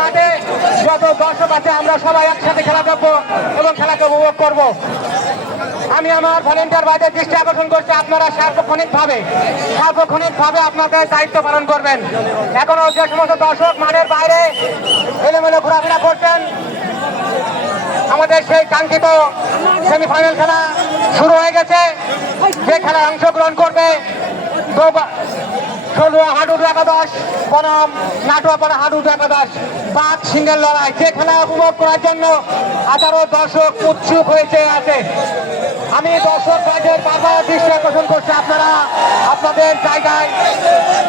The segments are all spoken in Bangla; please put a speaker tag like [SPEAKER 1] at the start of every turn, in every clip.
[SPEAKER 1] মাঠে। যত দর্শক আছে আমরা সবাই একসাথে খেলা দেখব এবং খেলাকে উপভোগ করব। আমি আমার ভলেন্টিয়ার ভাইদের দৃষ্টি আকর্ষণ করছি, আপনারা সার্বক্ষণিক ভাবে সার্বক্ষণিক আপনাদের দায়িত্ব পালন করবেন। এখনও যে সমস্ত দর্শক মাঠের বাইরে এলোমেলো ঘোরাফেরা করছেন, আমাদের সেই কাঙ্ক্ষিত সেমিফাইনাল খেলা শুরু হয়ে গেছে। যে খেলায় অংশগ্রহণ করবে ষোলোয়া হাডুর একাদশ, বনাম, নাটুয়াপাড়া হাডুর একাদশ বাঘ সিংহের লড়াই যে খেলা উপভোগ করার জন্য হাজারো দর্শক উৎসুক হয়েছে আছে। আমি দর্শক রাজ্যের বারবার দৃষ্টি আকর্ষণ করছি, আপনারা আপনাদের জায়গায়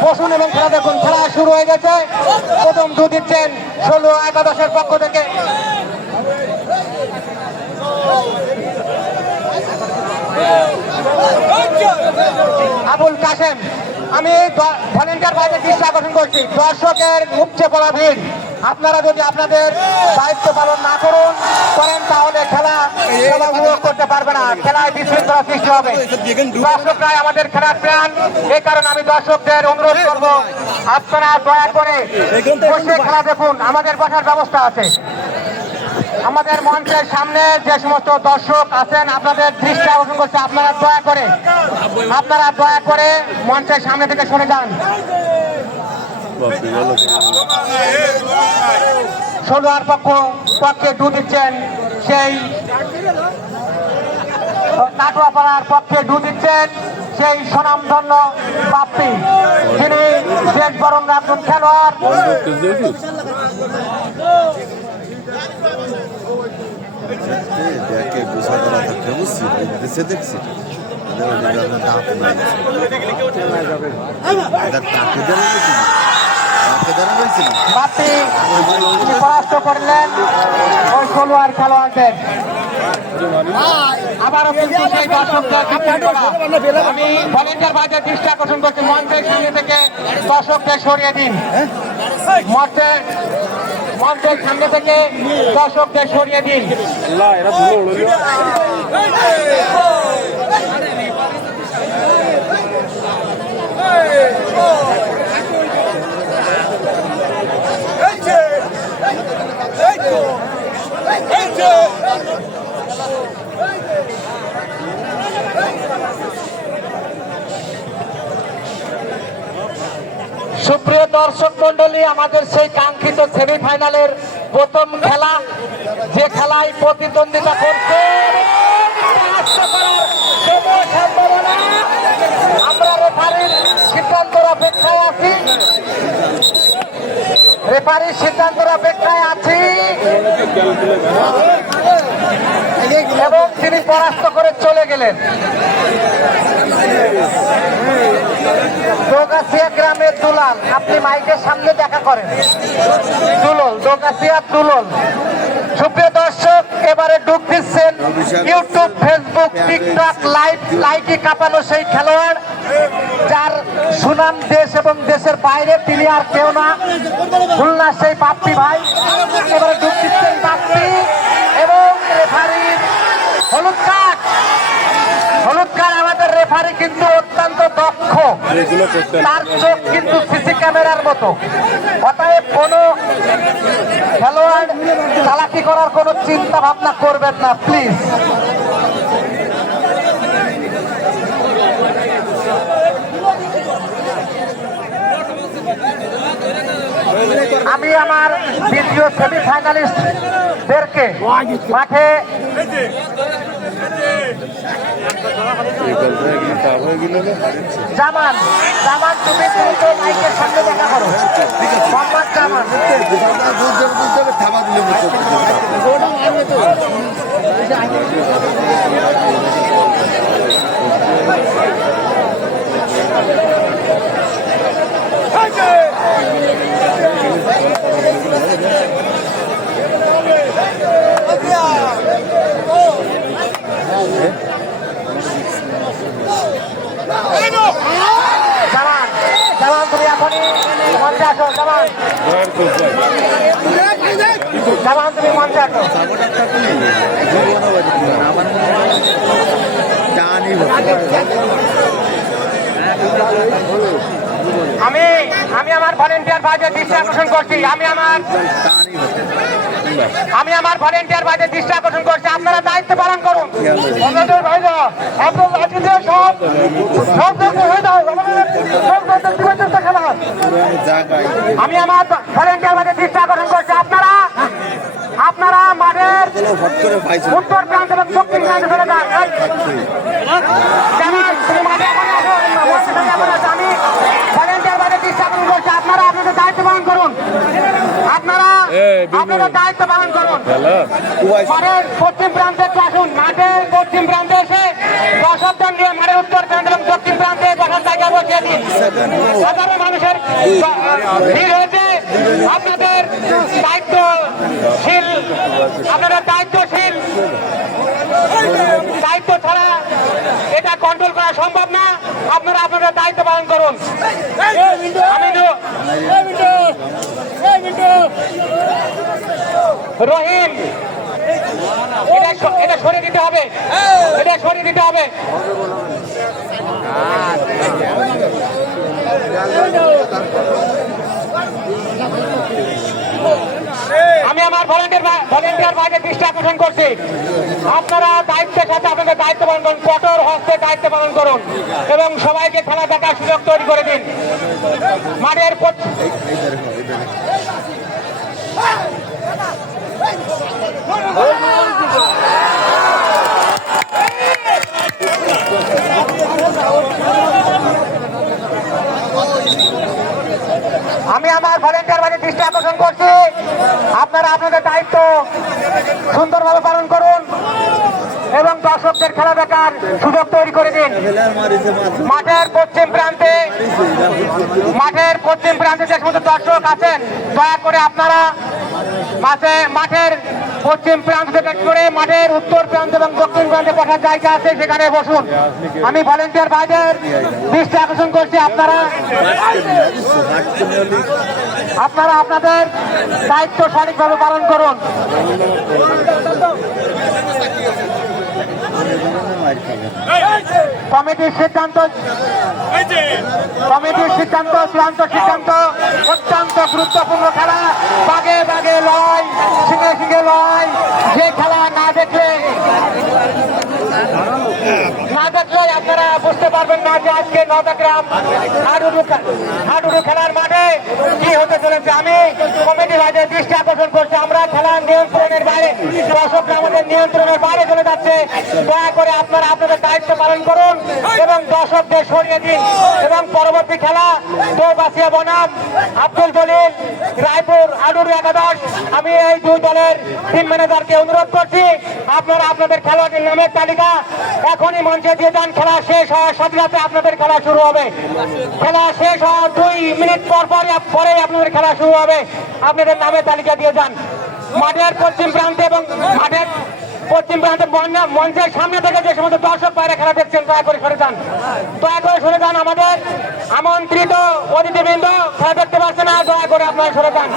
[SPEAKER 1] বসুন এবং খেলা দেখুন। খেলা শুরু হয়ে গেছে, প্রথম দু দিচ্ছেন ষোলো একাদশের পক্ষ থেকে। আবুল কাসেম আমি ভলেন্টিয়ার বাইরে দৃষ্টি আকর্ষণ করছি। দর্শকের উপচে পড়া ভিড়। আপনারা যদি আপনাদের দায়িত্ব পালন না করুন, করেন তাহলে খেলা খেলা উপভোগ করতে পারবে না। খেলায় বিশৃঙ্খলা সৃষ্টি হবে। দর্শকরাই আমাদের খেলার প্রাণ। এই কারণে আমি দর্শকদের অনুরোধ করব, আপনারা দয়া করে বসে খেলা দেখুন। আমাদের বসার ব্যবস্থা আছে। আমাদের মঞ্চের সামনে যে সমস্ত দর্শক আছেন, আপনাদের দৃষ্টি আকর্ষণ করছে, আপনারা দয়া করে, আপনারা দয়া করে মঞ্চের সামনে থেকে সরে যান। ষোলোয়ার পক্ষ, পক্ষে ডু দিচ্ছেন সেই নাটুয়াপাড়ার পক্ষে ডু দিচ্ছেন সেই সুনামধন্য বাপ্পি যিনি শেষ বরণ একজন খেলোয়াড়।
[SPEAKER 2] দেখে গোসা করা থাকতে বুঝছি দেশে দেখছি তাকে দেওয়া হয়েছে তাকে দেওয়া হয়েছে না
[SPEAKER 1] বাপ্পি তিনি পরাস্ত করলেন ওই ষোলোয়ার খেলোয়াড়দের আবারও কিন্তু সেই দর্শকদের। আমি ভলেন্টিয়ার বাজার দৃষ্টি আকর্ষণ করছি মঞ্চের সামনে থেকে দর্শকদের সরিয়ে দিন মঞ্চের মঞ্চের সামনে থেকে দর্শকদের সরিয়ে দিন। সুপ্রিয় দর্শক মন্ডলী আমাদের সেই কাঙ্ক্ষিত সেমিফাইনালের প্রথম খেলা, যে খেলায় প্রতিদ্বন্দ্বিতা করছে। আমরা রেফারির সিদ্ধান্তর অপেক্ষায় আছি রেফারির সিদ্ধান্তর অপেক্ষায় আছি এবং তিনি পরাস্ত করে চলে গেলেন দুলাল, আপনি মাইকের সামনে দেখা করেন। দুলল দোগাছিয়া দুলল। সুপ্রিয় দর্শক, এবারে ডুব দিচ্ছেন YouTube Facebook TikTok live Likee কাঁপানো সেই খেলোয়াড়, যার সুনাম দেশ এবং দেশের বাইরে তিনি আর কেউ না। খুলনা সেই বাপ্পি ভাই। এবারে ডুব দিচ্ছেন বাপ্পি এবং রেফারির হলুদ কার্ড। হলুদ কার্ড আমাদের রেফারি কিন্তু দক্ষ। তার চোখ কিন্তু সিসি ক্যামেরার মতো। অতএব কোনো খেলোয়াড় চালাকি করার কোনো চিন্তা ভাবনা করবেন না প্লিজ আমি আমার দ্বিতীয় সেমিফাইনালিস্টদেরকে মাঠে জামান জামান তুমি দ্রুত মাইকের সামনে
[SPEAKER 2] থাবা দিলে মতো
[SPEAKER 1] জামান জামান তুমি এখনই মঞ্চে আসো জামান জামান তুমি মঞ্চে আসো
[SPEAKER 2] আমার টানই হচ্ছে
[SPEAKER 1] আমি আমি আমার ভলেন্টিয়ার দৃষ্টি আকর্ষণ করছি। আমি আমার আমি আমার ভলেন্টিয়ার ভাইদের দৃষ্টি আকর্ষণ করছি। আপনারা দায়িত্ব পালন করুন। আমাদের ভাইরা আপনার লাঠি দিয়ে সব হয়ে যাও। আমি আমার ভলেন্টিয়ার ভাইদের দৃষ্টি আকর্ষণ করছি। আপনারা আপনারা মাঠের উত্তর প্রান্ত এবং দক্ষিণ প্রান্তে চলে যান এই, যেমন তুমি মাঠে এখন আছো, মঞ্চে তুমি এখন আছো, আমি volunteer ভাবে দৃষ্টি আকর্ষণ করছি। আপনারা আপনাদের দায়িত্ব পালন করুন আপনারা আপনাদের দায়িত্ব পালন করুন। মাঠের পশ্চিম প্রান্তে আসুন। মাঠের পশ্চিম প্রান্তে এসে দর্শকদের দিয়ে মাঠের উত্তর প্রান্ত এবং দক্ষিণ প্রান্তে বসার জায়গা বসিয়ে দিন। সাধারণ মানুষের ভিড় হয়েছে। আপনাদের দায়িত্বশীল আপনাদের দায়িত্বশীল দায়িত্ব ছাড়া এটা কন্ট্রোল করা সম্ভব না। আপনারা আপনাদের দায়িত্ব পালন করুন। রহিম, এটা সরিয়ে দিতে হবে। এটা সরিয়ে দিতে হবে। আমি আমার ভলেন্টিয়ার ভলেন্টিয়ার বাইরে দৃষ্টি আকর্ষণ করছি আপনারা দায়িত্বের সাথে আপনাদের দায়িত্ব পালন করুন কঠোর হস্তে দায়িত্ব পালন করুন এবং সবাইকে খেলা দেখার সুযোগ তৈরি করে দিন মাঠের পশ্চ- আমি আমার ভলেন্টিয়ার বাড়ির দৃষ্টি আকর্ষণ করছি। আপনারা আপনাদের দায়িত্ব সুন্দরভাবে পালন করুন এবং দর্শকদের খেলা দেখার সুযোগ তৈরি করে দিন। মাঠের পশ্চিম প্রান্তে, মাঠের পশ্চিম প্রান্তে যে সমস্ত দর্শক আছেন, দয়া করে আপনারা মাঠে মাঠের পশ্চিম প্রান্ত থেকে করে মাঠের উত্তর প্রান্ত এবং দক্ষিণ প্রান্তে বসার জায়গা আছে, সেখানে বসুন। আমি ভলেন্টিয়ার ভাইদের দৃষ্টি আকর্ষণ করছি, আপনারা আপনারা আপনাদের দায়িত্ব সঠিকভাবে পালন করুন। কমিটির সিদ্ধান্ত কমিটির সিদ্ধান্ত, চূড়ান্ত সিদ্ধান্ত, অত্যন্ত গুরুত্বপূর্ণ খেলা। বাগে বাগে লয় সিঙ্গে সিঙ্গে লয় যে খেলা না দেখলে না দেখলে আপনারা বুঝতে পারবেন না যে আজকে নবগ্রাম হাডুডু হাডুডু খেলার মাঠে কি হতে চলেছে। আমি কমিটি ভাইদের দৃষ্টি আকর্ষণ করছি। আমরা খেলার নিয়ন্ত্রণের বাইরে, দর্শকরা আমাদের নিয়ন্ত্রণের বাইরে চলে যাচ্ছে। দয়া করে আপনারা আপনাদের দায়িত্ব পালন করুন এবং দর্শকদের সরিয়ে দিন। এবং পরবর্তী খেলা, দৌবাসিয়া বনাম, আব্দুল জলিল, রায়পুর আডুর একাদশ। আমি এই দুই দলের টিম ম্যানেজারকে অনুরোধ করছি, আপনারা আপনাদের খেলোয়াড়ের নামের তালিকা এখনই মঞ্চে দিয়ে যান। খেলা শেষ হওয়ার সাথে সাথে আপনাদের খেলা শুরু হবে। খেলা শেষ হওয়ার দুই মিনিট পর পরে পরে আপনাদের খেলা শুরু হবে। আপনাদের নামে তালিকা দিয়ে যান। মাঠের পশ্চিম প্রান্তে এবং মাঠের পশ্চিম প্রান্তে বন্যা- মঞ্চের সামনে থেকে যে সমস্ত দর্শক বাইরে খেলা দেখছেন, দয়া করে সরে যান। দয়া করে সরে যান আমাদের আমন্ত্রিত অতিথিবৃন্দ খেলা দেখতে পাচ্ছে না, দয়া করে আপনারা সরে যান।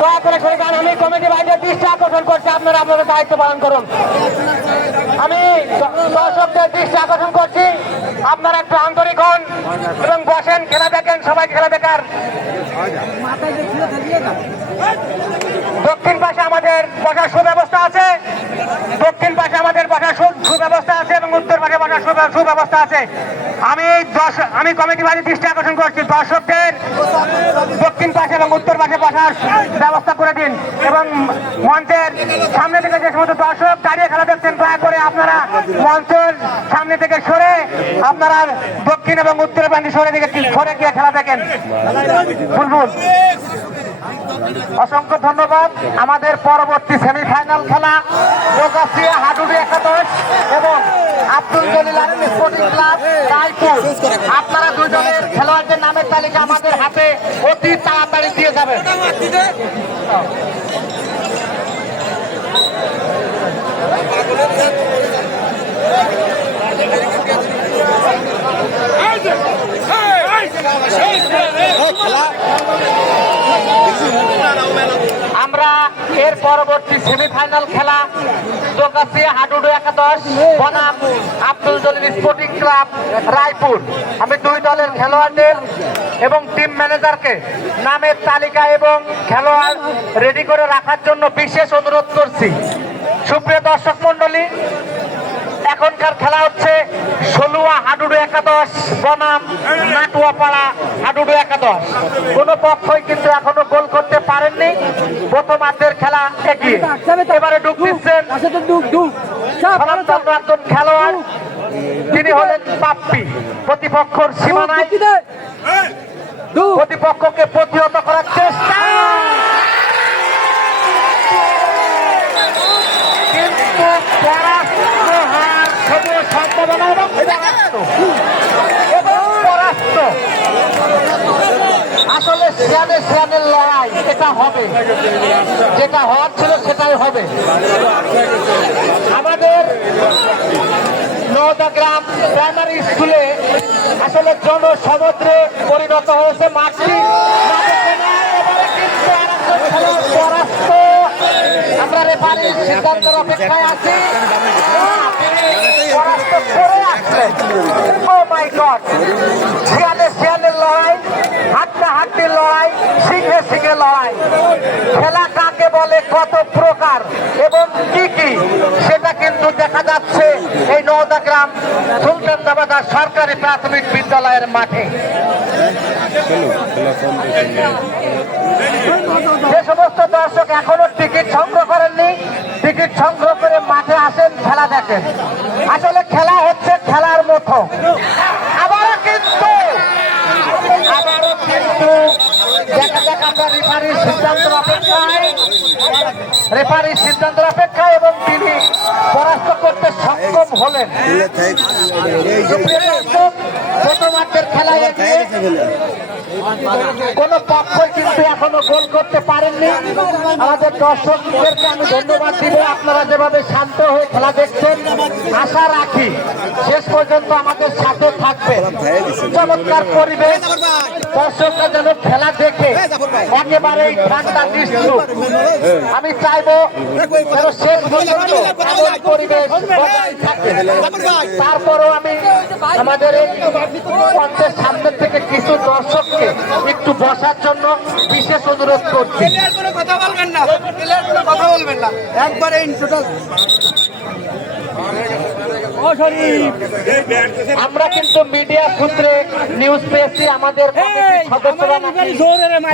[SPEAKER 1] দয়া করে সরে যান। আমি কমিটি বাইরে দৃষ্টি আকর্ষণ করছি, আপনারা আপনাদের দায়িত্ব পালন করুন। আমি দর্শকদের দৃষ্টি আকর্ষণ করছি, আপনারা একটু আন্তরিক হন এবং বসেন, খেলা দেখেন সবাই খেলা দেখার। দক্ষিণ পাশে আমাদের বসার সুব্যবস্থা আছে। দক্ষিণ পাশে আমাদের বসার সুব্যবস্থা আছে এবং উত্তর পাশে বসার সুব্যবস্থা আছে। আমি দর্শ- আমি কমিটি বাড়ির দৃষ্টি আকর্ষণ করছি। দর্শকদের দক্ষিণ পাশে এবং উত্তর পাশে বসার ব্যবস্থা করে দিন এবং মঞ্চের সামনে থেকে যে সমস্ত দর্শক দাঁড়িয়ে খেলা দেখছেন, দয়া করে আপনারা মঞ্চের সামনে থেকে সরে আপনারা দক্ষিণ এবং উত্তর প্রান্তে সরে দিকে সরে গিয়ে খেলা দেখেন। বুলবুল। অসংখ্য ধন্যবাদ। আমাদের পরবর্তী সেমিফাইনাল খেলা বোগাসিয়া হাডুডি একাদশ এবং আব্দুল জলিল স্পোর্টিং ক্লাব রায়পুর। আপনারা দুজনের খেলোয়াড়দের নামের তালিকা আমাদের হাতে অতি তাড়াতাড়ি দিয়ে আমরা আমরা এর পরবর্তী সেমিফাইনাল খেলা দোকাশিয়া হাডুডু একাদশ, বনাম আব্দুল জলিল স্পোর্টিং ক্লাব, রায়পুর। আমি দুই দলের খেলোয়াড়দের এবং টিম ম্যানেজারকে নামের তালিকা এবং খেলোয়াড় রেডি করে রাখার জন্য বিশেষ অনুরোধ করছি। সুপ্রিয় দর্শক মণ্ডলী এখনকার খেলা হচ্ছে ষোলুয়া হাডুডু একাদশ বনাম নাটুয়াপাড়া হাডুডু একাদশ। কোনো পক্ষই কিন্তু এখনও গোল করতে পারেননি। প্রথমার্ধের খেলা এগিয়ে। এবারে ডুব দিচ্ছেন একজন খেলোয়াড়। তিনি হলেন পাপ্পি। প্রতিপক্ষর সীমানায় প্রতিপক্ষকে প্রতিহত করার চেষ্টা কিন্তু পরাস্ত হওয়ার কোনো সম্ভাবনা এবং পরাস্ত এবং পরাস্ত আসলে শিয়ানে শিয়ানের লড়াই এটা হবে যেটা হওয়ার ছিল সেটাই হবে। আমাদের নওদা প্রাইমারি স্কুলে আসলে জনসমুদ্রে পরিণত হয়েছে মাঠটি। আমরা রেফারির সিদ্ধান্তের অপেক্ষায় আছি। শিয়ালে শিয়ালের লড়াই হাড্ডা হাড্ডির লড়াই, সিংহে সিংহে লড়াই। খেলা কাকে বলে, কত প্রকার এবং কি কি, সেটা কিন্তু দেখা যাচ্ছে এই নওদা গ্রাম সুলতান দাবাদার সরকারি প্রাথমিক বিদ্যালয়ের মাঠে। যে সমস্ত দর্শক এখনও টিকিট সংগ্রহ করেননি, টিকিট সংগ্রহ করে মাঠে আসেন, খেলা দেখেন আসলে খেলা হচ্ছে খেলার মতো আবারও কিন্তু আবারও কিন্তু দেখা যাক আমরা রেফারির সিদ্ধান্তের অপেক্ষায়। রেফারির সিদ্ধান্তের অপেক্ষায় এবং তিনি পরাস্ত করতে সক্ষম হলেন। প্রথমার্ধের খেলায় কোন পক্ষই কিন্তু এখনও গোল করতে পারেননি। আমাদের দর্শকদেরকে আমি ধন্যবাদ দিব। আপনারা যেভাবে শান্ত হয়ে খেলা দেখছেন আশা রাখি শেষ পর্যন্ত আমাদের সাথে থাকবে। চমৎকার পরিবেশ। দর্শকরা যেন খেলা দেখে একেবারেই ঠান্ডা নিশ্চুপ। আমি চাইব যেন শেষ পর্যন্ত তারপরও আমি আমাদের এই সামনের থেকে কিছু দর্শককে একটু বসার জন্য বিশেষ অনুরোধ করছি।
[SPEAKER 3] কথা বলবেন না। কথা বলবেন না। একবারে
[SPEAKER 1] আমরা কিন্তু মিডিয়া সূত্রে নিউজ পেয়েছি আমাদের সদস্যরা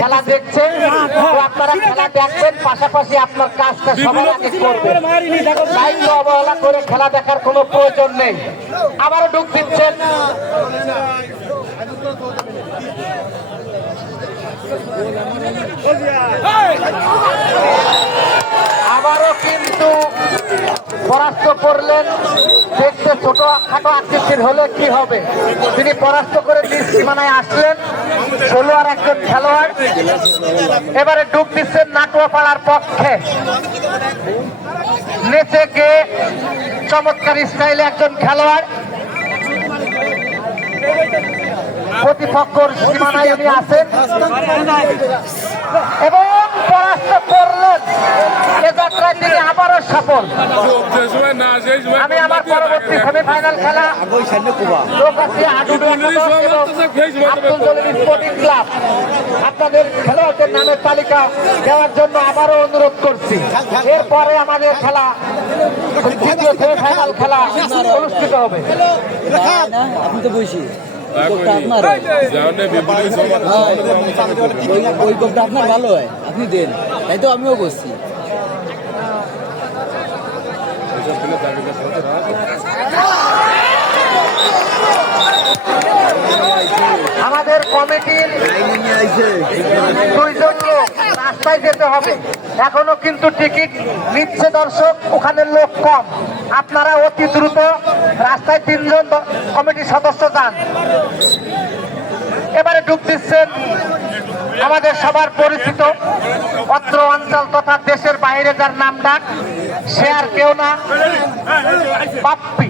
[SPEAKER 1] খেলা দেখছেন তো আপনারা খেলা দেখবেন পাশাপাশি আপনার কাজটা আগে করবেন। দায়িত্ব অবহেলা করে খেলা দেখার কোনো প্রয়োজন নেই। আবারও ঢুক দিচ্ছেন। আবারও কিন্তু পরাস্ত করলেন, দেখতে ছোট খাটো আকৃতির হলে কি হবে? তিনি পরাস্ত করে নিজ সীমানায় আসলেন, ষোলো আর একজন খেলোয়াড়। এবারে ডুব দিচ্ছেন নাটুয়াপাড়ার পক্ষে। নেচে গিয়ে চমৎকার স্টাইলে একজন খেলোয়াড়। প্রতিপক্ষর সীমানায় উনি আছেন। এবং পরাস্ত করলেন এ যাত্রায় তিনি আবারও সফল আমি আমার পরবর্তী সেমিফাইনাল খেলা। Sporting club. আপনাদের খেলোয়াড়দের নামের তালিকা দেওয়ার জন্য আবারও অনুরোধ করছি। এরপরে আমাদের খেলা দ্বিতীয় সেমিফাইনাল খেলা অনুষ্ঠিত হবে।
[SPEAKER 4] আপনি তো আপনার আপনার ভালো হয় আপনি দেন তাই তো আমিও বসছি
[SPEAKER 1] আমাদের কমিটির দুইজন লোক রাস্তায় যেতে হবে। এখনও কিন্তু টিকিট নিচ্ছে দর্শক, ওখানে লোক কম। আপনারা অতি দ্রুত রাস্তায় তিনজন কমিটির সদস্য যান। এবারে ডুব দিচ্ছেন আমাদের সবার পরিচিত অত্র অঞ্চল তথা দেশের বাইরে যার নাম ডাক সে আর কেউ না। বাপ্পি।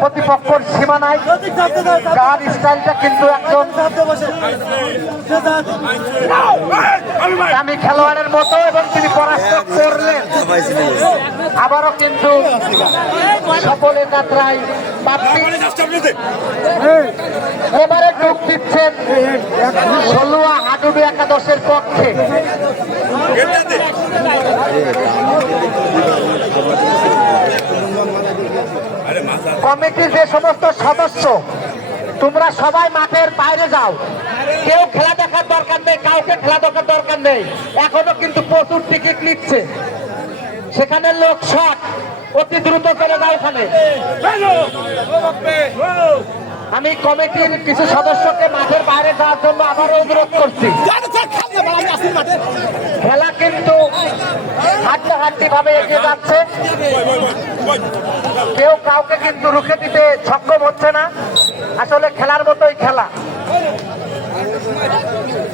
[SPEAKER 1] প্রতিপক্ষর সীমানায় তার স্টাইলটা কিন্তু একজন দামি খেলোয়াড়ের মতো এবং তিনি পরাস্ত
[SPEAKER 2] না
[SPEAKER 1] আবারও কিন্তু সকলের যাত্রায় এবারে যোগ দিচ্ছেন ষোলোয়া হাডুডু একাদশের পক্ষে। কমিটির যে সমস্ত সদস্য তোমরা সবাই মাঠের বাইরে যাও। কেউ খেলা দেখার দরকার নেই কাউকে খেলা দেখার দরকার নেই। এখনও কিন্তু প্রচুর টিকিট নিচ্ছে। সেখানে লোক শট অতি দ্রুত চলে যাও ওখানে। আমি কমিটির কিছু সদস্যকে মাঠের বাইরে যাওয়ার জন্য আবারও অনুরোধ করছি। খেলা কিন্তু হাড্ডা হাড্ডি ভাবে এগিয়ে যাচ্ছে। কেউ কাউকে কিন্তু রুখে দিতে সক্ষম হচ্ছে না। আসলে খেলার মতোই খেলা।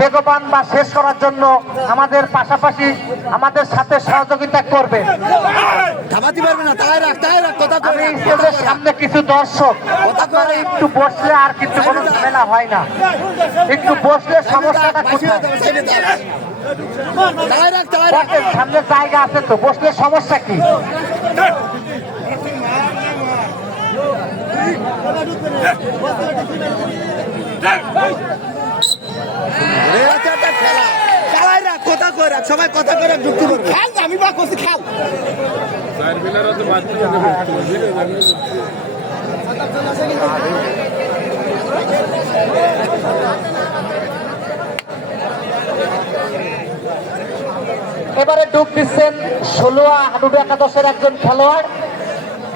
[SPEAKER 1] বেগবান বা শেষ করার জন্য আমাদের পাশাপাশি আমাদের সাথে সহযোগিতা স্টেজের সামনে কিছু দর্শক একটু বসলে আর কিছু কোনো ঝামেলা হয় না। একটু বসলে সমস্যাটা কোথায়?
[SPEAKER 4] তাই রাখ তাই রাখ।
[SPEAKER 1] বসেন, সামনে জায়গা আছে তো বসলে সমস্যা কি?
[SPEAKER 4] রাখ কথা কই রাখ সবাই কথা কই রাখ যুক্তি করবে খেল আমি বা করছি খেল
[SPEAKER 1] এবারে ডুব দিচ্ছেন ষোলোয়া হাডুডু একাদশের একজন খেলোয়াড়।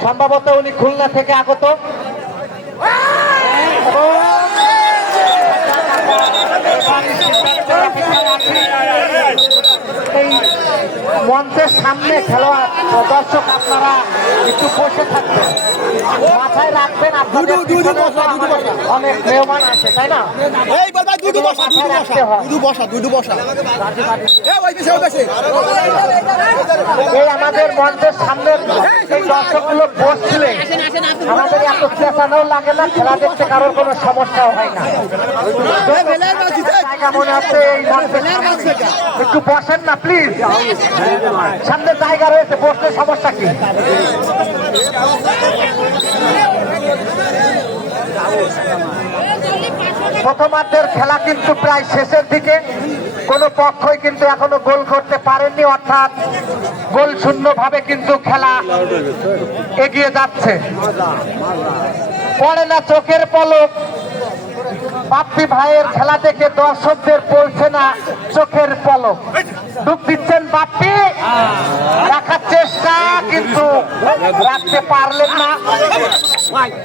[SPEAKER 1] সম্ভবত উনি খুলনা থেকে আগত। মঞ্চের সামনে খেলোয়াড় দর্শক আপনারা একটু বসে থাকবেন মাথায় রাখবেন আপনাদের। অনেক মেহমান আছে তাই না?
[SPEAKER 4] এই বসা দুদু বসা
[SPEAKER 1] এই আমাদের মঞ্চের সামনের এই দর্শকগুলো বসছিলেন। আমাদের এত চেঁচানো লাগে না খেলা দেখতে কারোর কোনো সমস্যাও হয় না। জায়গা মনে হচ্ছে এই মঞ্চের একটু বসেন না প্লিজ সামনে জায়গা রয়েছে বসলে সমস্যা কি? প্রথমার্ধের খেলা কিন্তু প্রায় শেষের দিকে। কোনো পক্ষই কিন্তু এখনও গোল করতে পারেনি অর্থাৎ গোল শূন্য ভাবে কিন্তু খেলা এগিয়ে যাচ্ছে। পড়ে না চোখের পলক। বাপ্পি ভাইয়ের খেলা দেখে দর্শকদের পড়ছে না চোখের পলক। ডুব দিচ্ছেন বাপ্পি রাখার চেষ্টা, কিন্তু রাখতে পারলেন না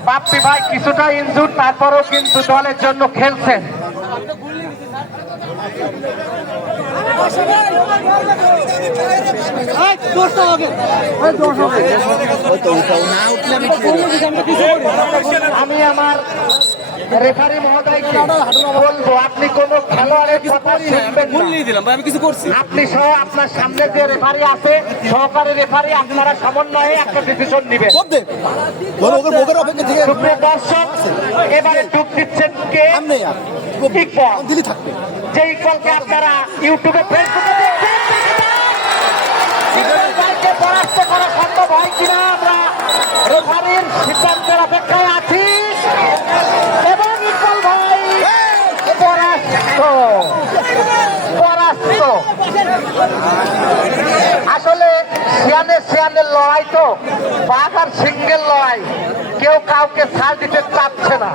[SPEAKER 1] বাপ্পি ভাই কিছুটা ইনজুর তারপরেও কিন্তু দলের জন্য খেলছেন?
[SPEAKER 4] আমি
[SPEAKER 1] আমার রেফারি মহোদয়কে বলব আপনি কোন খেলোয়াড়ের কথা শুনবেন
[SPEAKER 4] দিলাম ভাই আমি কিছু করছি।
[SPEAKER 1] আপনি সহ আপনার সামনে যে রেফারি আছে সহকারী রেফারি আপনারা সমন্বয়ে একটা ডিসিশন নেবেন।
[SPEAKER 4] সব দে। বল ওকে বোকের অপেক্ষা
[SPEAKER 1] সুপ্রিয় দর্শক এবারে ডুব দিচ্ছেন কে? ইকবাল যে ইকবালকে আপনারা ইউটিউবে ফেসবুকে পরাস্ত করা সম্ভব হয় কিনা আমরা রেফারির সিদ্ধান্তের অপেক্ষায় আছি এবং ইকবাল ভাই পরাস্ত পরাস্ত আসলে সিয়ানে সিয়ানের লড়াই তো, বাঘ আর লড়াই। কেউ কাউকে ছাড় দিতে চাচ্ছে না।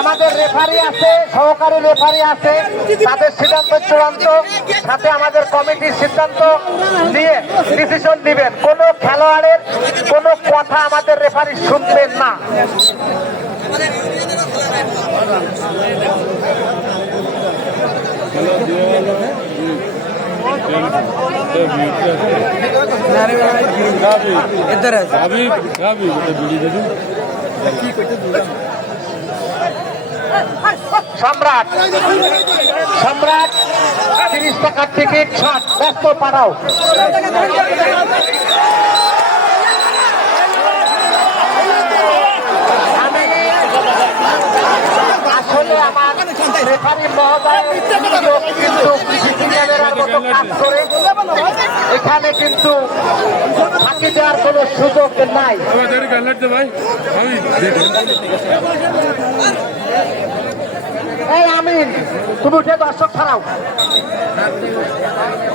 [SPEAKER 1] আমাদের রেফারি আছে, সহকারী রেফারি আছে, তাদের সিদ্ধান্ত চূড়ান্ত, সাথে আমাদের কমিটির সিদ্ধান্ত নিয়ে ডিসিশন দিবেন কোনো খেলোয়াড়ের কোনো কথা আমাদের রেফারি শুনবেন না। সম্রাট সম্রাট তিরিশ টাকার টিকিট ষাট ব্যস্ত পাঠাও আমি আসলে আমার রেফারি কিন্তু সিসি এখানে কিন্তু ফাঁকি দেওয়ার কোনো সুযোগ নাই।
[SPEAKER 5] আমি
[SPEAKER 1] এই আমিন, তুমি উঠে দর্শক ছাড়াও